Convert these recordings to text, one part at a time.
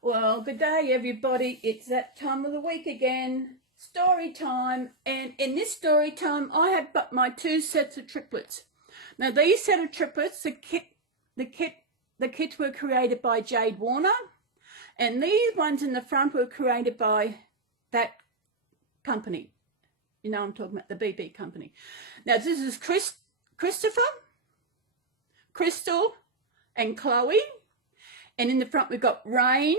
Well, good day everybody. It's that time of the week again, story time. And in this story time, I have got my two sets of triplets. Now these set of triplets, the kits were created by Jade Warner, and these ones in the front were created by that company. You know I'm talking about the BB company. Now this is Christopher, Crystal, and Chloe. And in the front we've got Rain,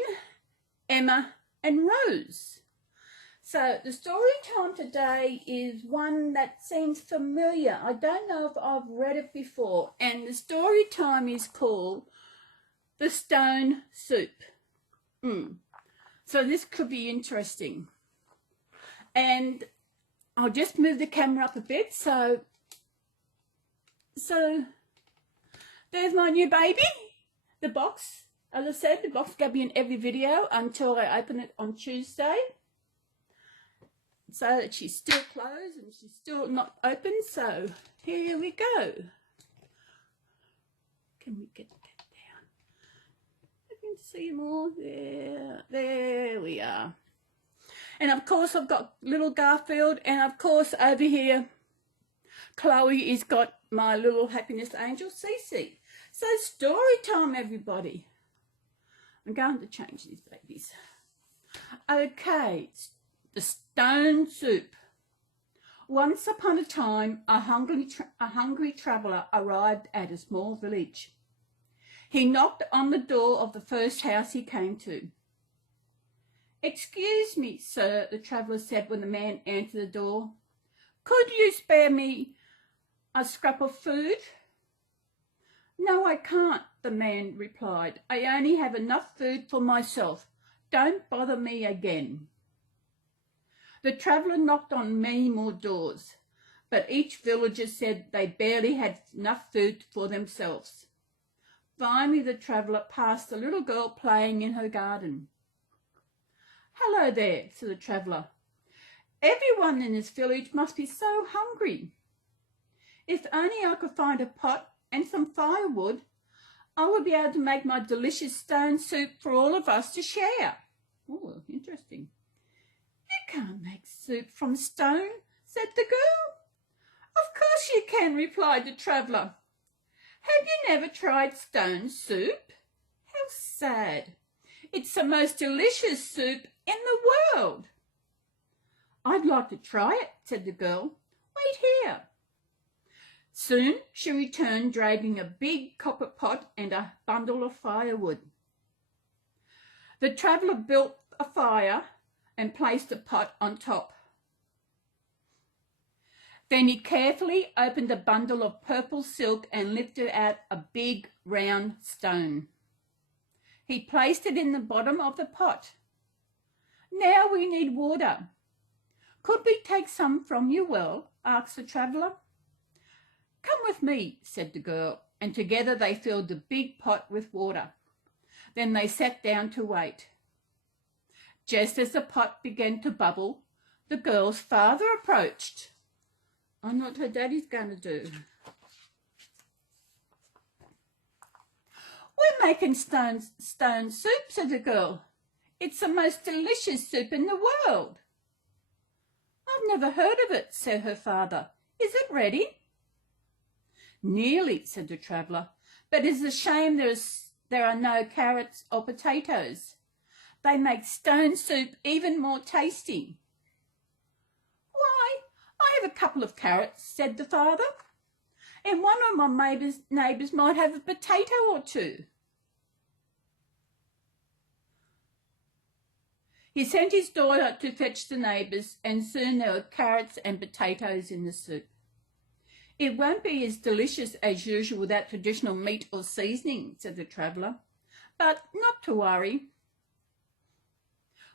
Emma, and Rose. So the story time today is one that seems familiar. I don't know if I've read it before. And the story time is called The Stone Soup. So this could be interesting. And I'll just move the camera up a bit. So there's my new baby, the box. As I said, the box is going to be in every video until I open it on Tuesday. So that she's still closed and she's still not open. So here we go. Can we get that down? I can see more. There we are. And of course I've got little Garfield, and of course over here Chloe has got my little happiness angel Cece. So story time everybody. I'm going to change these babies. Okay, the stone soup. Once upon a time, a hungry traveller arrived at a small village. He knocked on the door of the first house he came to. "Excuse me, sir," the traveller said when the man answered the door. "Could you spare me a scrap of food?" "No, I can't," the man replied. "I only have enough food for myself. Don't bother me again." The traveller knocked on many more doors, but each villager said they barely had enough food for themselves. Finally, the traveller passed a little girl playing in her garden. "Hello there," said the traveller. "Everyone in this village must be so hungry. If only I could find a pot and some firewood, I would be able to make my delicious stone soup for all of us to share." Oh, interesting. "You can't make soup from stone," said the girl. "Of course you can," replied the traveller. "Have you never tried stone soup? How sad. It's the most delicious soup in the world." "I'd like to try it," said the girl. "Wait here." Soon she returned dragging a big copper pot and a bundle of firewood. The traveller built a fire and placed the pot on top. Then he carefully opened a bundle of purple silk and lifted out a big round stone. He placed it in the bottom of the pot. "Now we need water. Could we take some from your well?" asked the traveller. "Come with me," said the girl, and together they filled the big pot with water. Then they sat down to wait. Just as the pot began to bubble, the girl's father approached. I know what her daddy's going to do. "We're making stone soup," said the girl. "It's the most delicious soup in the world." "I've never heard of it," said her father. "Is it ready?" "Nearly," said the traveller, "but it's a shame there are no carrots or potatoes. They make stone soup even more tasty." "Why, I have a couple of carrots," said the father, "and one of my neighbours might have a potato or two." He sent his daughter to fetch the neighbours, and soon there were carrots and potatoes in the soup. "It won't be as delicious as usual without traditional meat or seasoning," said the traveller, "but not to worry."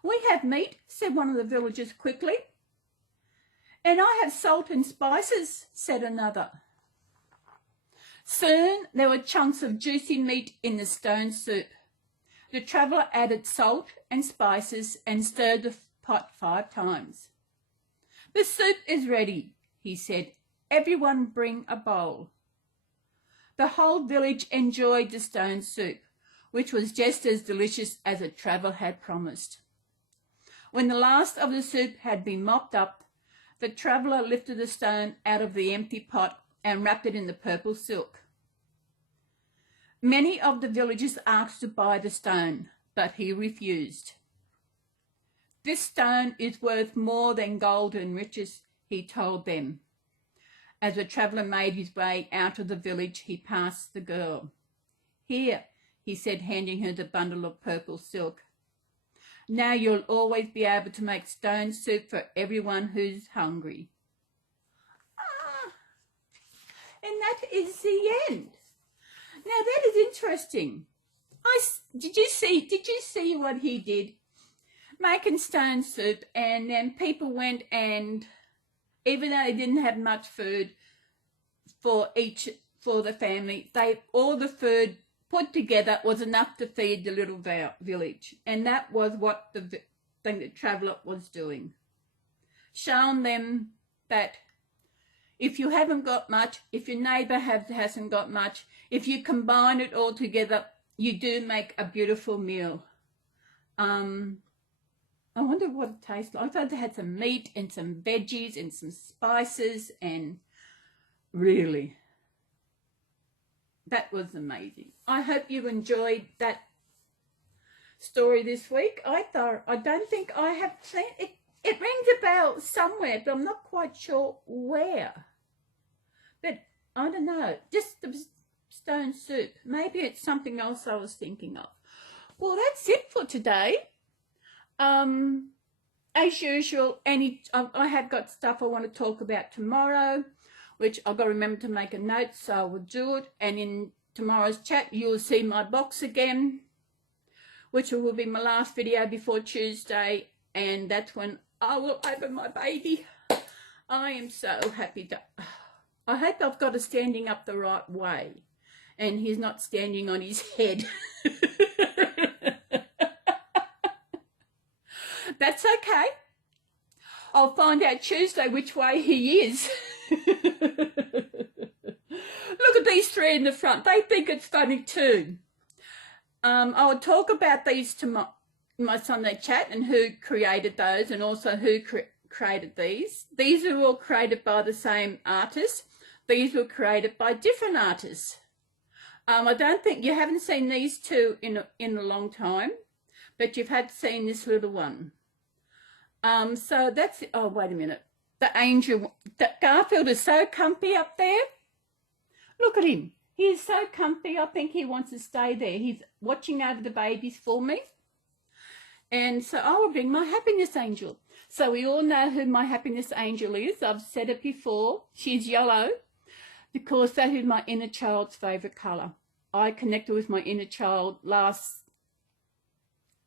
"We have meat," said one of the villagers quickly. "And I have salt and spices," said another. Soon there were chunks of juicy meat in the stone soup. The traveller added salt and spices and stirred the pot 5 times. "The soup is ready," he said, Everyone bring a bowl. The whole village enjoyed the stone soup, which was just as delicious as the traveller had promised. When the last of the soup had been mopped up, the traveller lifted the stone out of the empty pot and wrapped it in the purple silk. Many of the villagers asked to buy the stone, but he refused. "This stone is worth more than gold and riches," he told them. As the traveller made his way out of the village, he passed the girl. "Here," he said, handing her the bundle of purple silk. "Now you'll always be able to make stone soup for everyone who's hungry." And that is the end. Now that is interesting. Did you see what he did? Making stone soup, and then people went, and even though they didn't have much food for the family, all the food put together was enough to feed the little village. And that was what the traveller was doing, showing them that if you haven't got much, if your neighbour hasn't got much, if you combine it all together, you do make a beautiful meal. I wonder what it tastes like. I thought they had some meat and some veggies and some spices, and really, that was amazing. I hope you enjoyed that story this week. I don't think I have seen it. It rings a bell somewhere, but I'm not quite sure where. But I don't know, just the stone soup. Maybe it's something else I was thinking of. Well, that's it for today. As usual, I have got stuff I want to talk about tomorrow, which I've got to remember to make a note, so I will do it. And in tomorrow's chat, you'll see my box again, which will be my last video before Tuesday, and that's when I will open my baby. I am so happy I hope I've got it standing up the right way, and he's not standing on his head. That's okay. I'll find out Tuesday which way he is. Look at these three in the front. They think it's funny too. I'll talk about these to my Sunday chat and who created those, and also who created these. These are all created by the same artist. These were created by different artists. I don't think you haven't seen these two in a long time, but you've seen this little one. So that's it. Oh, wait a minute. The angel, Garfield is so comfy up there. Look at him. He is so comfy. I think he wants to stay there. He's watching over the babies for me. And so I will bring my happiness angel. So we all know who my happiness angel is. I've said it before. She's yellow because that is my inner child's favourite colour. I connected with my inner child last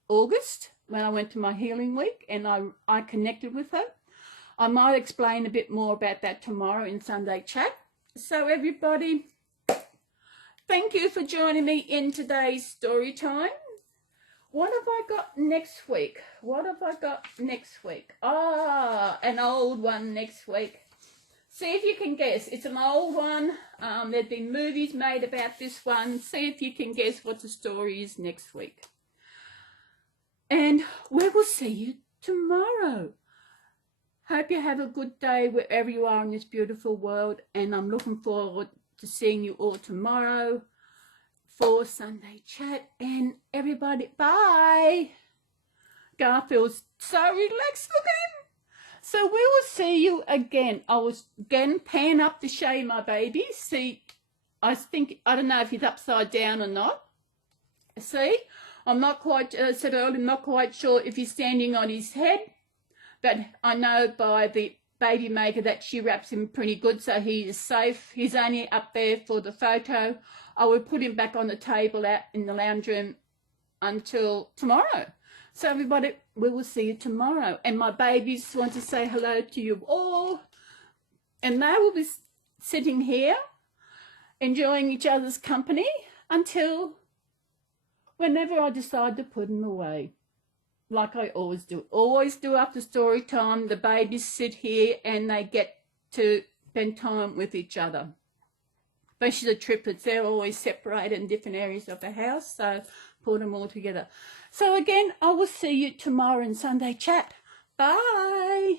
August when I went to my healing week, and I connected with her. I might explain a bit more about that tomorrow in Sunday chat. So everybody, thank you for joining me in today's story time. What have I got next week? What have I got next week? An old one next week. See if you can guess. It's an old one. There's been movies made about this one. See if you can guess what the story is next week. And we will see you tomorrow. Hope you have a good day wherever you are in this beautiful world. And I'm looking forward to seeing you all tomorrow for Sunday chat. And everybody, bye. Garfield's so relaxed. Look at him. So we will see you again. I was again pan up to show you my baby. See, I don't know if he's upside down or not. See, I'm not quite, said earlier, I'm not quite sure if he's standing on his head, but I know by the baby maker that she wraps him pretty good, so he is safe. He's only up there for the photo. I will put him back on the table out in the lounge room until tomorrow. So everybody, we will see you tomorrow. And my babies want to say hello to you all. And they will be sitting here, enjoying each other's company until whenever I decide to put them away. Like I always do. Always do after story time. The babies sit here and they get to spend time with each other. Especially the triplets, they're always separated in different areas of the house, so put them all together. So again, I will see you tomorrow in Sunday chat. Bye.